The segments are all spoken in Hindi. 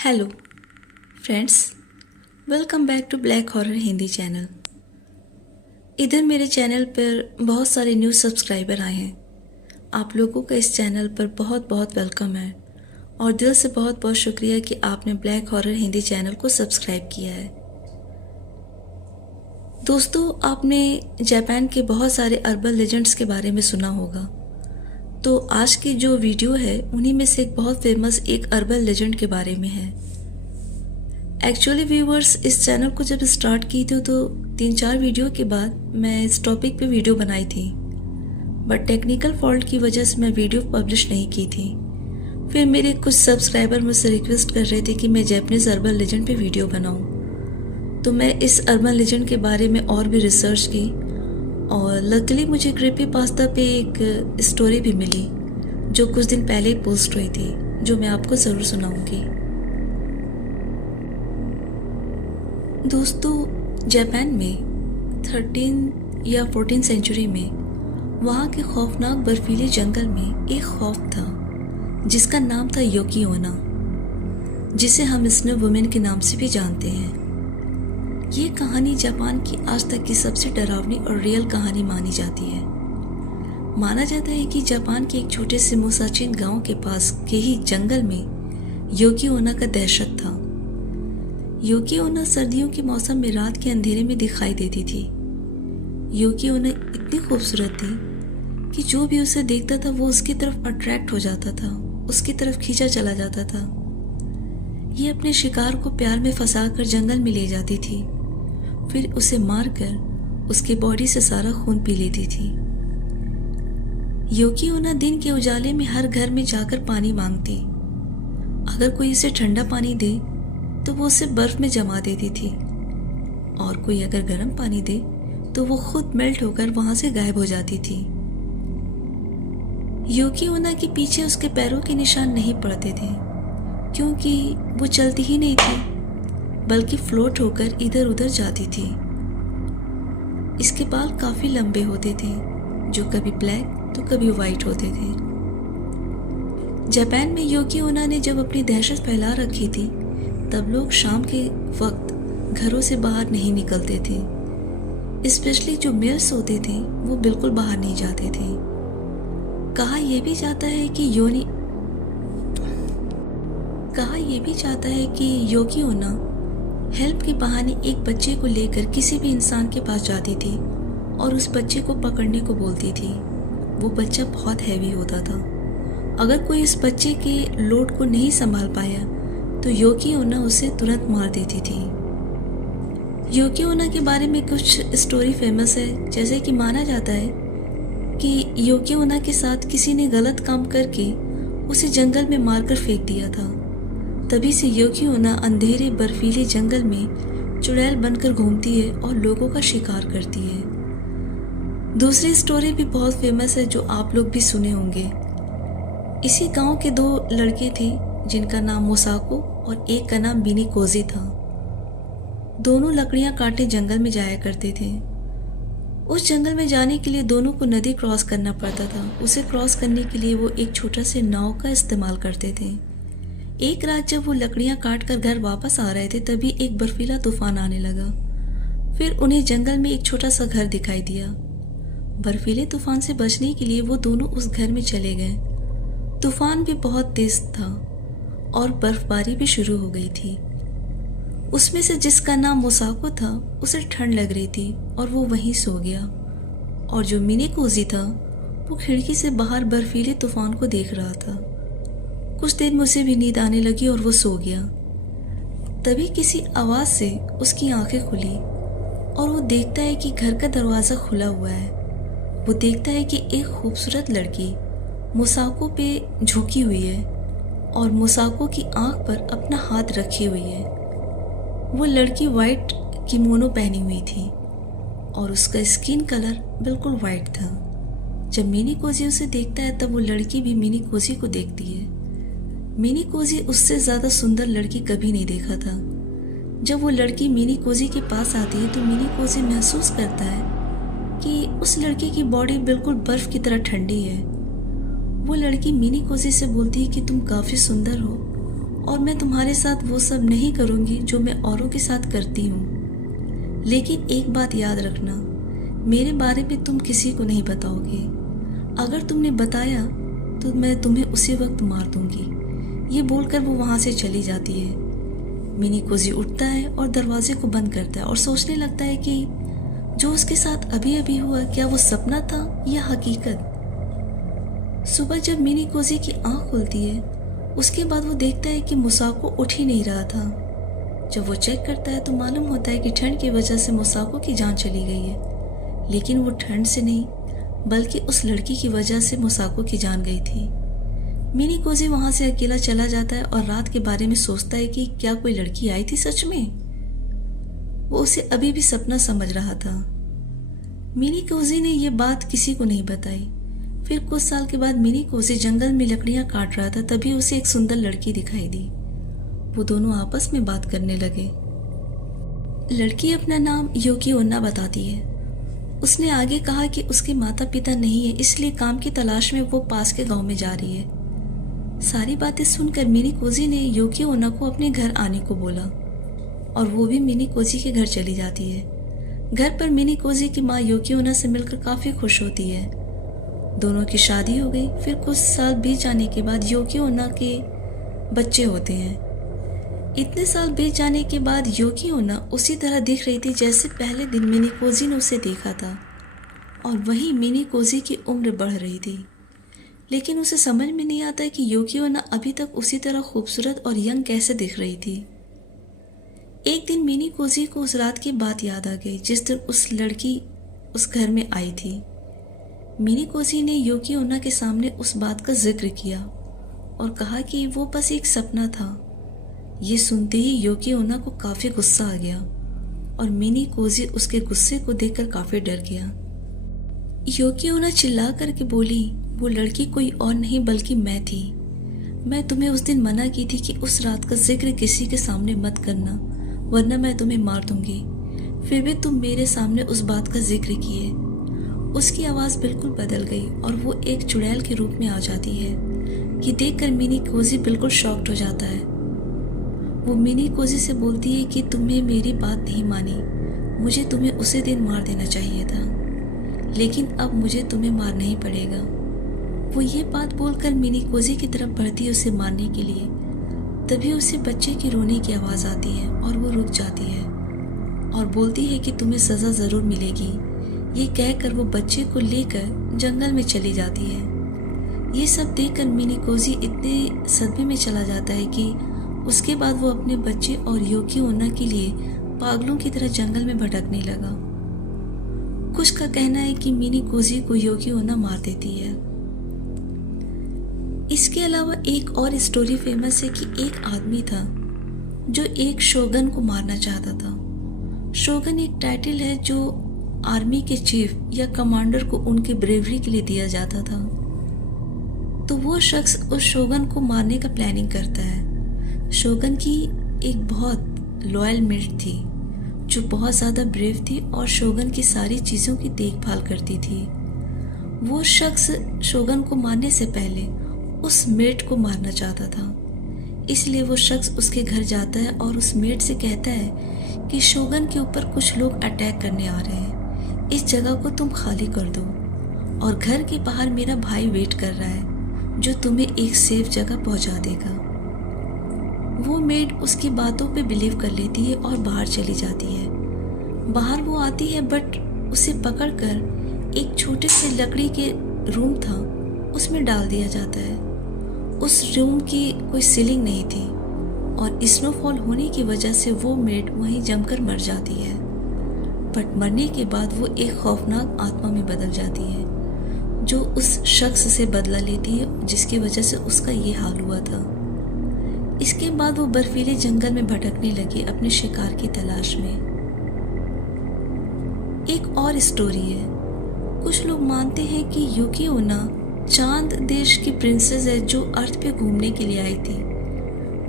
Hello friends, welcome back to black horror Hindi channel. इधर मेरे चैनल पर बहुत सारे न्यू सब्सक्राइबर आए हैं। आप लोगों का इस चैनल पर बहुत बहुत वेलकम है और दिल से बहुत बहुत शुक्रिया कि आपने ब्लैक हॉरर हिंदी चैनल को सब्सक्राइब किया है। दोस्तों, आपने जापान के बहुत सारे अर्बन लेजेंड्स के बारे में सुना होगा, तो आज की जो वीडियो है उन्हीं में से एक बहुत फेमस एक अर्बन लेजेंड के बारे में है। एक्चुअली व्यूवर्स, इस चैनल को जब स्टार्ट की थी तो 3-4 वीडियो के बाद मैं इस टॉपिक पे वीडियो बनाई थी, बट टेक्निकल फॉल्ट की वजह से मैं वीडियो पब्लिश नहीं की थी। फिर मेरे कुछ सब्सक्राइबर मुझसे रिक्वेस्ट कर रहे थे कि मैं जापानीज अर्बन लेजेंड पे वीडियो बनाऊं, तो मैं इस अर्बन लेजेंड के बारे में और भी रिसर्च की और लकीली मुझे क्रीपी पास्ता पे एक स्टोरी भी मिली जो कुछ दिन पहले ही पोस्ट हुई थी, जो मैं आपको ज़रूर सुनाऊंगी। दोस्तों, जापान में 13 या 14 सेंचुरी में वहाँ के खौफनाक बर्फीले जंगल में एक खौफ था जिसका नाम था योकी ओना, जिसे हम स्नो वुमेन के नाम से भी जानते हैं। ये कहानी जापान की आज तक की सबसे डरावनी और रियल कहानी मानी जाती है। माना जाता है कि जापान के एक छोटे से मुसाचिन गांव के पास के ही जंगल में योकी ओना का दहशत था। योकी ओना सर्दियों के मौसम में रात के अंधेरे में दिखाई देती थी। योकी ओना इतनी खूबसूरत थी कि जो भी उसे देखता था वो उसकी तरफ अट्रैक्ट हो जाता था, उसकी तरफ खींचा चला जाता था। ये अपने शिकार को प्यार में फंसाकर जंगल में ले जाती थी, फिर उसे मारकर उसके बॉडी से सारा खून पी लेती थी। योकी ओना दिन के उजाले में हर घर में जाकर पानी मांगती। अगर कोई उसे ठंडा पानी दे तो वो उसे बर्फ में जमा देती थी, और कोई अगर गर्म पानी दे तो वो खुद मेल्ट होकर वहां से गायब हो जाती थी। योकी ओना के पीछे उसके पैरों के निशान नहीं पड़ते थे, क्योंकि वो चलती ही नहीं थी बल्कि फ्लोट होकर इधर उधर जाती थी। इसके बाल काफी लंबे होते थे, जो कभी ब्लैक तो कभी वाइट होते थे। जापान में योकी ओना ने जब अपनी दहशत फैला रखी थी तब लोग शाम के वक्त घरों से बाहर नहीं निकलते थे। स्पेशली जो मेल्स होते थे वो बिल्कुल बाहर नहीं जाते थे। कहा यह भी जाता है कि योकी ओना हेल्प के बहाने एक बच्चे को लेकर किसी भी इंसान के पास जाती थी और उस बच्चे को पकड़ने को बोलती थी। वो बच्चा बहुत हैवी होता था। अगर कोई इस बच्चे के लोड को नहीं संभाल पाया तो योकी ओना उसे तुरंत मार देती थी। योकी ओना के बारे में कुछ स्टोरी फेमस है, जैसे कि माना जाता है कि योकी ओना के साथ किसी ने गलत काम करके उसे जंगल में मारकर फेंक दिया था। तभी से योकी ओना अंधेरे बर्फीले जंगल में चुड़ैल बनकर घूमती है और लोगों का शिकार करती है। दूसरी स्टोरी भी बहुत फेमस है जो आप लोग भी सुने होंगे। इसी गांव के 2 लड़के थे जिनका नाम मोसाको और एक का नाम मिनीकोजी था। दोनों लकड़ियां काटने जंगल में जाया करते थे। उस जंगल में जाने के लिए दोनों को नदी क्रॉस करना पड़ता था। उसे क्रॉस करने के लिए वो एक छोटा से नाव का इस्तेमाल करते थे। एक रात जब वो लकड़ियां काट कर घर वापस आ रहे थे तभी एक बर्फीला तूफान आने लगा। फिर उन्हें जंगल में एक छोटा सा घर दिखाई दिया। बर्फीले तूफान से बचने के लिए वो दोनों उस घर में चले गए। तूफान भी बहुत तेज था और बर्फबारी भी शुरू हो गई थी। उसमें से जिसका नाम मोसाको था उसे ठंड लग रही थी और वो वहीं सो गया, और जो मिनीकोजी था वो खिड़की से बाहर बर्फीले तूफान को देख रहा था। कुछ देर में उसे भी नींद आने लगी और वो सो गया। तभी किसी आवाज़ से उसकी आंखें खुली और वो देखता है कि घर का दरवाज़ा खुला हुआ है। वो देखता है कि एक खूबसूरत लड़की मोसाको पे झुकी हुई है और मोसाको की आंख पर अपना हाथ रखी हुई है। वो लड़की वाइट किमोनो पहनी हुई थी और उसका स्किन कलर बिल्कुल वाइट था। जब मिनीकोजी उसे देखता है तब वो लड़की भी मिनीकोजी को देखती है। मिनीकोजी उससे ज़्यादा सुंदर लड़की कभी नहीं देखा था। जब वो लड़की मिनीकोजी के पास आती है तो मिनीकोजी महसूस करता है कि उस लड़की की बॉडी बिल्कुल बर्फ़ की तरह ठंडी है। वो लड़की मिनीकोजी से बोलती है कि तुम काफ़ी सुंदर हो और मैं तुम्हारे साथ वो सब नहीं करूँगी जो मैं औरों के साथ करती हूँ। लेकिन एक बात याद रखना, मेरे बारे में तुम किसी को नहीं बताओगे। अगर तुमने बताया तो मैं तुम्हें उसी वक्त मार दूंगी। ये बोलकर वो वहाँ से चली जाती है। मिनी कोजी उठता है और दरवाजे को बंद करता है और सोचने लगता है कि जो उसके साथ अभी अभी हुआ, क्या वो सपना था या हकीकत। सुबह जब मिनी कोजी की आंख खुलती है, उसके बाद वो देखता है कि मुसाको उठ ही नहीं रहा था। जब वो चेक करता है तो मालूम होता है कि ठंड की वजह से मुसाको की जान चली गई है। लेकिन वो ठंड से नहीं बल्कि उस लड़की की वजह से मुसाको की जान गई थी। मिनी कोजी वहां से अकेला चला जाता है और रात के बारे में सोचता है कि क्या कोई लड़की आई थी सच में। वो उसे अभी भी सपना समझ रहा था। मिनी कोजी ने यह बात किसी को नहीं बताई। फिर कुछ साल के बाद मिनी कोजी जंगल में लकड़ियां काट रहा था, तभी उसे एक सुंदर लड़की दिखाई दी। वो दोनों आपस में बात करने लगे। लड़की अपना नाम योकी ओन्ना बताती है। उसने आगे कहा कि उसके माता पिता नहीं है, इसलिए काम की तलाश में वो पास के गांव में जा रही है। सारी बातें सुनकर मिनी कोजी ने योकी ओन्ना को अपने घर आने को बोला और वो भी मिनी कोजी के घर चली जाती है। घर पर मिनी कोजी की माँ योकी ओन्ना से मिलकर काफी खुश होती है। दोनों की शादी हो गई। फिर कुछ साल बीत जाने के बाद योकी ओन्ना के बच्चे होते हैं। इतने साल बीत जाने के बाद योकी ओन्ना उसी तरह दिख रही थी जैसे पहले दिन मिनी कोजी ने उसे देखा था, और वही मिनी कोजी की उम्र बढ़ रही थी। लेकिन उसे समझ में नहीं आता कि योकी ओन्ना अभी तक उसी तरह खूबसूरत और यंग कैसे दिख रही थी। एक दिन मिनी कोजी को उस रात की बात याद आ गई जिस दिन उस लड़की उस घर में आई थी। मिनी कोजी ने योकी ओन्ना के सामने उस बात का जिक्र किया और कहा कि वो बस एक सपना था। ये सुनते ही योकी ओन्ना को काफी गुस्सा आ गया और मिनी कोजी उसके गुस्से को देखकर काफी डर गया। योकी ओन्ना चिल्ला करके बोली, वो लड़की कोई और नहीं बल्कि मैं थी। मैं तुम्हें उस दिन मना की थी कि उस रात का जिक्र किसी के सामने मत करना, वरना मैं तुम्हें मार दूंगी। फिर भी तुम मेरे सामने उस बात का जिक्र किए। उसकी आवाज़ बिल्कुल बदल गई और वो एक चुड़ैल के रूप में आ जाती है। ये देखकर मिनी कोजी बिल्कुल शॉक्ड हो जाता है। वो मिनी कोजी से बोलती है कि तुमने मेरी बात नहीं मानी, मुझे तुम्हें उसी दिन मार देना चाहिए था, लेकिन अब मुझे तुम्हें मारना ही पड़ेगा। वो ये बात बोलकर मिनी कोजी की तरफ बढ़ती है उसे मारने के लिए। तभी उसे बच्चे की रोने की आवाज़ आती है और वो रुक जाती है और बोलती है कि तुम्हें सज़ा ज़रूर मिलेगी। ये कहकर वो बच्चे को लेकर जंगल में चली जाती है। ये सब देखकर मिनी कोजी इतने सदमे में चला जाता है कि उसके बाद वो अपने बच्चे और योकी ओन्ना के लिए पागलों की तरह जंगल में भटकने लगा। कुछ का कहना है कि मिनी कोजी को योकी ओन्ना मार देती है। इसके अलावा एक और स्टोरी फेमस है कि एक आदमी था जो एक शोगन को मारना चाहता था। शोगन एक टाइटल है जो आर्मी के चीफ या कमांडर को उनकी ब्रेवरी के लिए दिया जाता था। तो वो शख्स उस शोगन को मारने का प्लानिंग करता है। शोगन की एक बहुत लॉयल मेट थी जो बहुत ज़्यादा ब्रेव थी और शोगन की सारी चीज़ों की देखभाल करती थी। वो शख्स शोगन को मारने से पहले उस मेट को मारना चाहता था, इसलिए वो शख्स उसके घर जाता है और उस मेट से कहता है कि शोगन के ऊपर कुछ लोग अटैक करने आ रहे हैं, इस जगह को तुम खाली कर दो और घर के बाहर मेरा भाई वेट कर रहा है जो तुम्हें एक सेफ जगह पहुंचा देगा। वो मेड उसकी बातों पे बिलीव कर लेती है और बाहर चली जाती है। बाहर वो आती है बट उसे पकड़कर एक छोटे से लकड़ी के रूम था उसमें डाल दिया जाता है। उस रूम की कोई सीलिंग नहीं थी और स्नोफॉल होने की वजह से वो मेड वहीं जमकर मर जाती है। बट मरने के बाद वो एक खौफनाक आत्मा में बदल जाती है जो उस शख्स से बदला लेती है जिसकी वजह से उसका ये हाल हुआ था। इसके बाद वो बर्फीले जंगल में भटकने लगी अपने शिकार की तलाश में। एक और स्टोरी है। कुछ लोग मानते हैं कि योकी ओन्ना चांद देश की प्रिंसेस है जो अर्थ पे घूमने के लिए आई थी,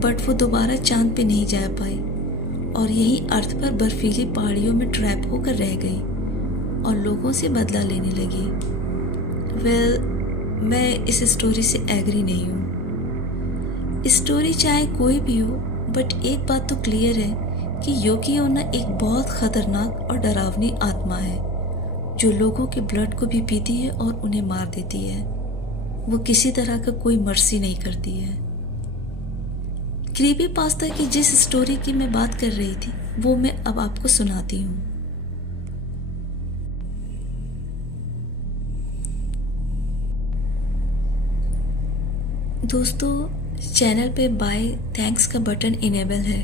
बट वो दोबारा चांद पे नहीं जा पाई और यहीं अर्थ पर बर्फीली पहाड़ियों में ट्रैप होकर रह गई और लोगों से बदला लेने लगी। मैं इस स्टोरी से एग्री नहीं हूँ। स्टोरी चाहे कोई भी हो, बट एक बात तो क्लियर है कि योकी ओना एक बहुत खतरनाक और डरावनी आत्मा है जो लोगों के ब्लड को भी पीती है और उन्हें मार देती है। वो किसी तरह का कोई मर्सी नहीं करती है। क्रीपीपास्ता की जिस स्टोरी की मैं बात कर रही थी वो मैं अब आपको सुनाती हूँ। दोस्तों, चैनल पे बाय थैंक्स का बटन इनेबल है।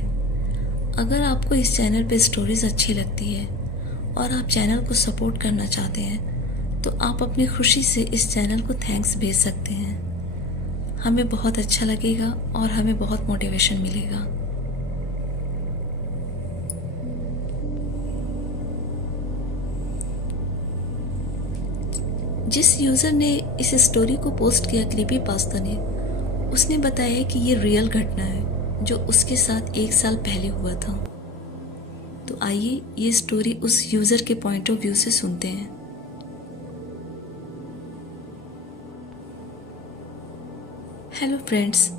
अगर आपको इस चैनल पे स्टोरीज अच्छी लगती है और आप चैनल को सपोर्ट करना चाहते हैं तो आप अपनी खुशी से इस चैनल को थैंक्स भेज सकते हैं। हमें बहुत अच्छा लगेगा और हमें बहुत मोटिवेशन मिलेगा। जिस यूज़र ने इस स्टोरी को पोस्ट किया क्रीपीपास्ता ने, उसने बताया कि ये रियल घटना है जो उसके साथ 1 साल पहले हुआ था। तो आइए ये स्टोरी उस यूज़र के पॉइंट ऑफ व्यू से सुनते हैं। हेलो फ्रेंड्स,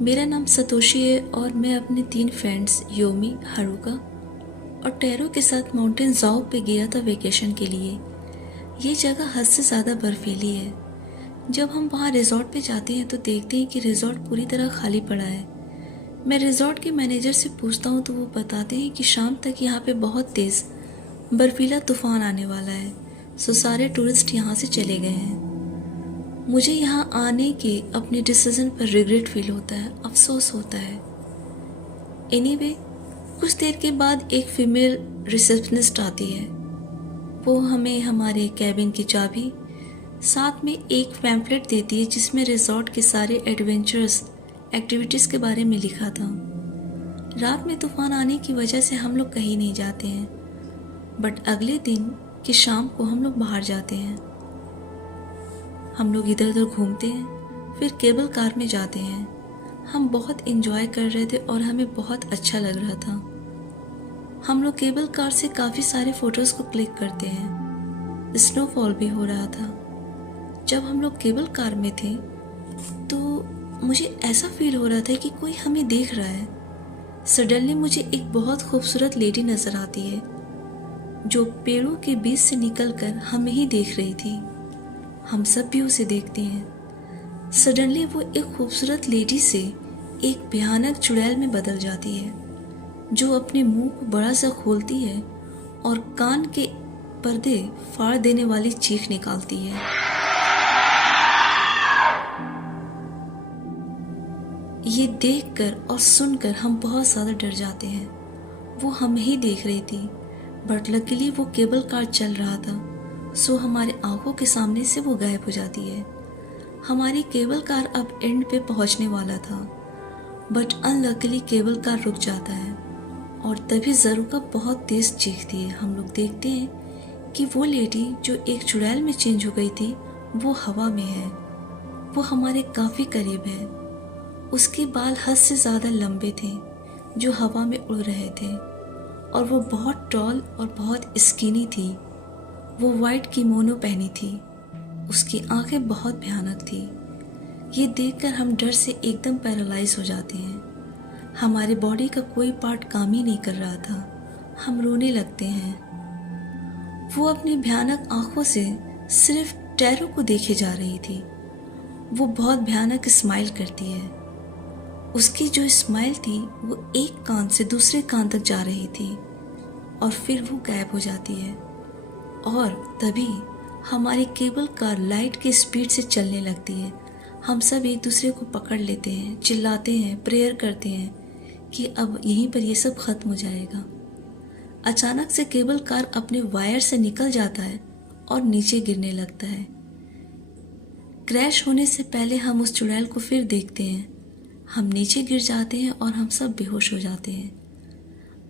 मेरा नाम सतोशी है और मैं अपने 3 फ्रेंड्स योमी, हारुका और टेरो के साथ माउंटेन जाओ पे गया था वेकेशन के लिए। ये जगह हद से ज़्यादा बर्फीली है। जब हम वहाँ रिजॉर्ट पे जाते हैं तो देखते हैं कि रिजॉर्ट पूरी तरह खाली पड़ा है। मैं रिजॉर्ट के मैनेजर से पूछता हूँ तो वो बताते हैं कि शाम तक यहाँ पे बहुत तेज़ बर्फीला तूफान आने वाला है, सो सारे टूरिस्ट यहाँ से चले गए हैं। मुझे यहाँ आने के अपने डिसीजन पर रिग्रेट फील होता है, अफसोस होता है। एनीवे, कुछ देर के बाद एक फीमेल रिसेप्शनिस्ट आती है। वो हमें हमारे कैबिन की चाबी साथ में एक पैम्फलेट देती है जिसमें रिजॉर्ट के सारे एडवेंचरस एक्टिविटीज़ के बारे में लिखा था। रात में तूफान आने की वजह से हम लोग कहीं नहीं जाते हैं, बट अगले दिन की शाम को हम लोग बाहर जाते हैं। हम लोग इधर उधर घूमते हैं, फिर केबल कार में जाते हैं। हम बहुत एंजॉय कर रहे थे और हमें बहुत अच्छा लग रहा था। हम लोग केबल कार से काफ़ी सारे फ़ोटोज़ को क्लिक करते हैं। स्नोफॉल भी हो रहा था। जब हम लोग केबल कार में थे तो मुझे ऐसा फील हो रहा था कि कोई हमें देख रहा है। सडनली मुझे एक बहुत खूबसूरत लेडी नज़र आती है जो पेड़ों के बीच से निकलकर हमें ही देख रही थी। हम सब भी उसे देखते हैं। सडनली वो एक खूबसूरत लेडी से एक भयानक चुड़ैल में बदल जाती है जो अपने मुंह को बड़ा सा खोलती है और कान के पर्दे फाड़ देने वाली चीख निकालती है। ये देखकर और सुनकर हम बहुत ज़्यादा डर जाते हैं। वो हमें ही देख रही थी, बट लकीली वो केबल कार चल रहा था, सो हमारे आंखों के सामने से वो गायब हो जाती है। हमारी केबल कार अब एंड पे पहुंचने वाला था, बट अनलकीली केबल कार रुक जाता है और तभी ज़रूका बहुत तेज़ चीखती है। हम लोग देखते हैं कि वो लेडी जो एक चुड़ैल में चेंज हो गई थी वो हवा में है। वो हमारे काफ़ी करीब है। उसके बाल हद से ज़्यादा लंबे थे जो हवा में उड़ रहे थे और वो बहुत टॉल और बहुत स्किनी थी। वो वाइट किमोनो पहनी थी। उसकी आंखें बहुत भयानक थी। ये देखकर हम डर से एकदम पैरालाइज हो जाते हैं। हमारे बॉडी का कोई पार्ट काम ही नहीं कर रहा था। हम रोने लगते हैं। वो अपनी भयानक आंखों से सिर्फ टेरो को देखे जा रही थी। वो बहुत भयानक स्माइल करती है। उसकी जो स्माइल थी वो एक कान से दूसरे कान तक जा रही थी और फिर वो गायब हो जाती है। और तभी हमारी केबल कार लाइट की स्पीड से चलने लगती है। हम सब एक दूसरे को पकड़ लेते हैं, चिल्लाते हैं, प्रेयर करते हैं कि अब यहीं पर ये सब खत्म हो जाएगा। अचानक से केबल कार अपने वायर से निकल जाता है और नीचे गिरने लगता है। क्रैश होने से पहले हम उस चुड़ैल को फिर देखते हैं। हम नीचे गिर जाते हैं और हम सब बेहोश हो जाते हैं।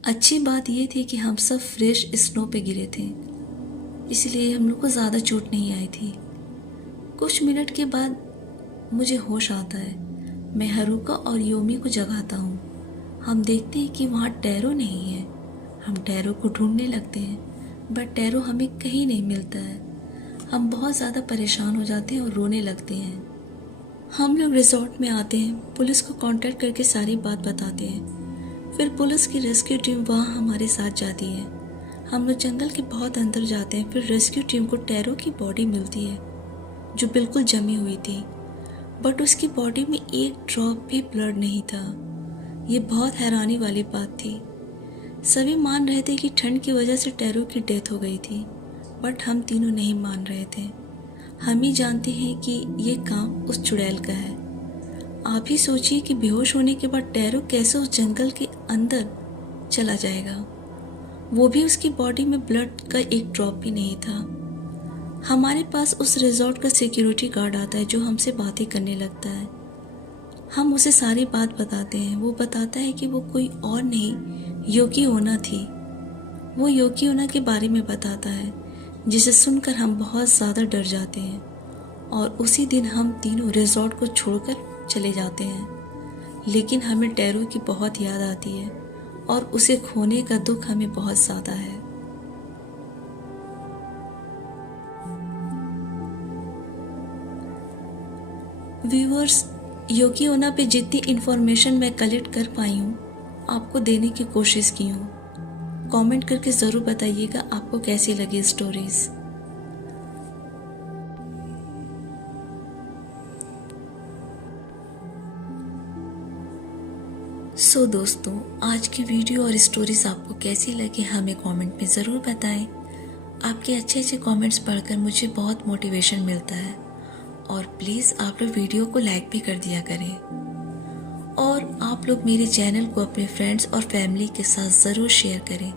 अच्छी बात यह थी कि हम सब फ्रेश स्नो पे गिरे थे, इसलिए हम लोग को ज़्यादा चोट नहीं आई थी। कुछ मिनट के बाद मुझे होश आता है। मैं हारुका और योमी को जगाता हूँ। हम देखते हैं कि वहाँ टेरो नहीं है। हम टेरो को ढूंढने लगते हैं, बट टेरो हमें कहीं नहीं मिलता है। हम बहुत ज़्यादा परेशान हो जाते हैं और रोने लगते हैं। हम लोग रिजॉर्ट में आते हैं, पुलिस को कांटेक्ट करके सारी बात बताते हैं। फिर पुलिस की रेस्क्यू टीम वहाँ हमारे साथ जाती है। हम लोग जंगल के बहुत अंदर जाते हैं। फिर रेस्क्यू टीम को टैरो की बॉडी मिलती है जो बिल्कुल जमी हुई थी, बट उसकी बॉडी में एक ड्रॉप भी ब्लड नहीं था। ये बहुत हैरानी वाली बात थी। सभी मान रहे थे कि ठंड की वजह से टैरो की डेथ हो गई थी, बट हम तीनों नहीं मान रहे थे। हम ही जानते हैं कि ये काम उस चुड़ैल का है। आप ही सोचिए कि बेहोश होने के बाद टैरो कैसे उस जंगल के अंदर चला जाएगा, वो भी उसकी बॉडी में ब्लड का एक ड्रॉप भी नहीं था। हमारे पास उस रिजॉर्ट का सिक्योरिटी गार्ड आता है जो हमसे बातें करने लगता है। हम उसे सारी बात बताते हैं। वो बताता है कि वो कोई और नहीं, योकी ओना थी। वो योकी ओना के बारे में बताता है, जिसे सुनकर हम बहुत ज़्यादा डर जाते हैं और उसी दिन हम तीनों रिजॉर्ट को छोड़कर चले जाते हैं। लेकिन हमें टैरो की बहुत याद आती है और उसे खोने का दुख हमें बहुत ज़्यादा है। व्यूअर्स, योकी ओना पे जितनी इन्फॉर्मेशन मैं कलेक्ट कर पाई हूँ आपको देने की कोशिश की हूँ। कमेंट करके ज़रूर बताइएगा आपको कैसी लगी स्टोरीज। सो दोस्तों, आज की वीडियो और स्टोरीज आपको कैसी लगी हमें कमेंट में ज़रूर बताएं। आपके अच्छे अच्छे कमेंट्स पढ़कर मुझे बहुत मोटिवेशन मिलता है और प्लीज़ आप लोग वीडियो को लाइक भी कर दिया करें और आप लोग मेरे चैनल को अपने फ्रेंड्स और फैमिली के साथ ज़रूर शेयर करें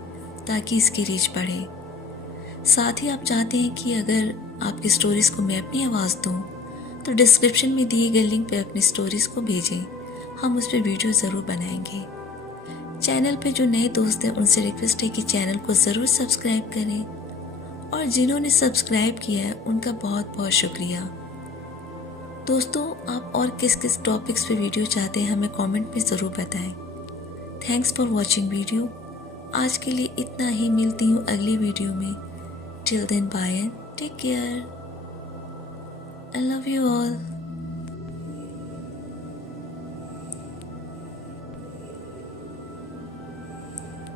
ताकि इसकी रीच बढ़े। साथ ही आप चाहते हैं कि अगर आपकी स्टोरीज़ को मैं अपनी आवाज़ दूं तो डिस्क्रिप्शन में दिए गए लिंक पे अपनी स्टोरीज़ को भेजें, हम उस पर वीडियो ज़रूर बनाएंगे। चैनल पे जो नए दोस्त हैं उनसे रिक्वेस्ट है कि चैनल को ज़रूर सब्सक्राइब करें और जिन्होंने सब्सक्राइब किया है उनका बहुत बहुत शुक्रिया। दोस्तों, आप और किस किस टॉपिक्स पे वीडियो चाहते हैं हमें कमेंट में ज़रूर बताएं। Thanks for watching video. आज के लिए इतना ही, मिलती हूँ अगली वीडियो में। Till then bye and take care. I love you all.